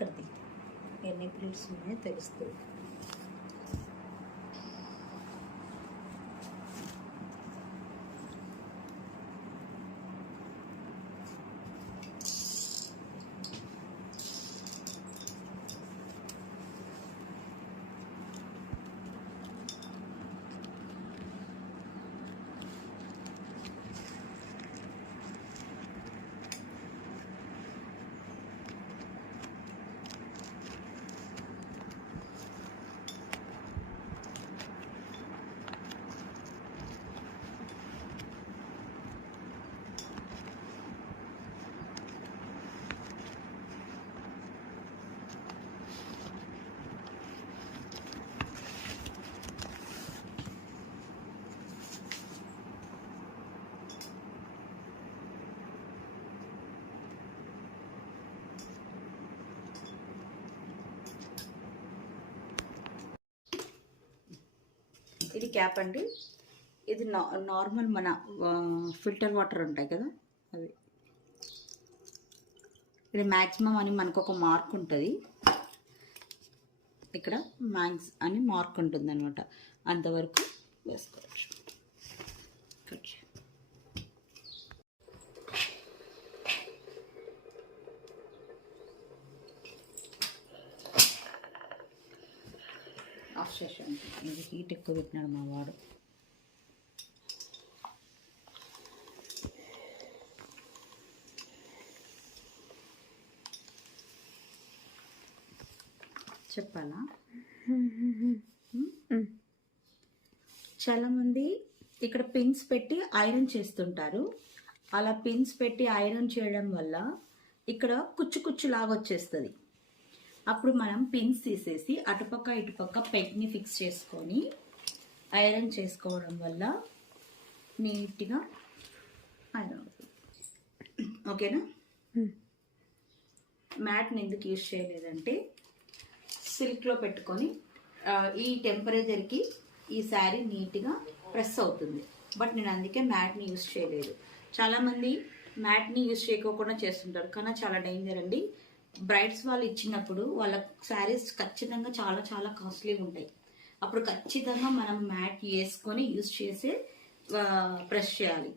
ఇక్కడది ఎన్ని ప్లేట్స్ ఉన్నాయో తెలుస్తుంది. ఇది క్యాప్ అండి. ఇది నార్మల్ మన ఫిల్టర్ వాటర్ ఉంటాయి కదా అవి. ఇది మ్యాక్సిమం అని మనకు ఒక మార్క్ ఉంటుంది, ఇక్కడ మ్యాక్స్ అని మార్క్ ఉంటుంది అనమాట. అంతవరకు వేసుకోవచ్చు. ఆఫ్ చేసాను. ఇది హీట్ ఎక్కువ పెట్టినాడు మా వాడు. చెప్పాలా? చాలామంది ఇక్కడ పిన్స్ పెట్టి ఐరన్ చేస్తుంటారు. అలా పిన్స్ పెట్టి ఐరన్ చేయడం వల్ల ఇక్కడ కుచ్చు కుచ్చు లాగా వచ్చేస్తుంది. అప్పుడు మనం పిన్స్ తీసేసి అటుపక్క ఇటుపక్క పెగ్ని ఫిక్స్ చేసుకొని ఐరన్ చేసుకోవడం వల్ల నీట్గా ఐరన్ అవుతుంది. ఓకేనా? మ్యాట్ని ఎందుకు యూజ్ చేయలేదంటే సిల్క్లో పెట్టుకొని ఈ టెంపరేచర్కి ఈ శారీ నీట్గా ప్రెస్ అవుతుంది. బట్ నేను అందుకే మ్యాట్ని యూజ్ చేయలేదు. చాలామంది మ్యాట్ని యూజ్ చేయకోకుండా చేస్తుంటారు, కానీ చాలా డేంజర్ అండి. బ్రైడ్స్ వాళ్ళు ఇచ్చినప్పుడు వాళ్ళ శారీస్ ఖచ్చితంగా చాలా చాలా కాస్ట్లీగా ఉంటాయి. అప్పుడు ఖచ్చితంగా మనం మ్యాట్ వేసుకొని యూజ్ చేసి ప్రెస్ చేయాలి.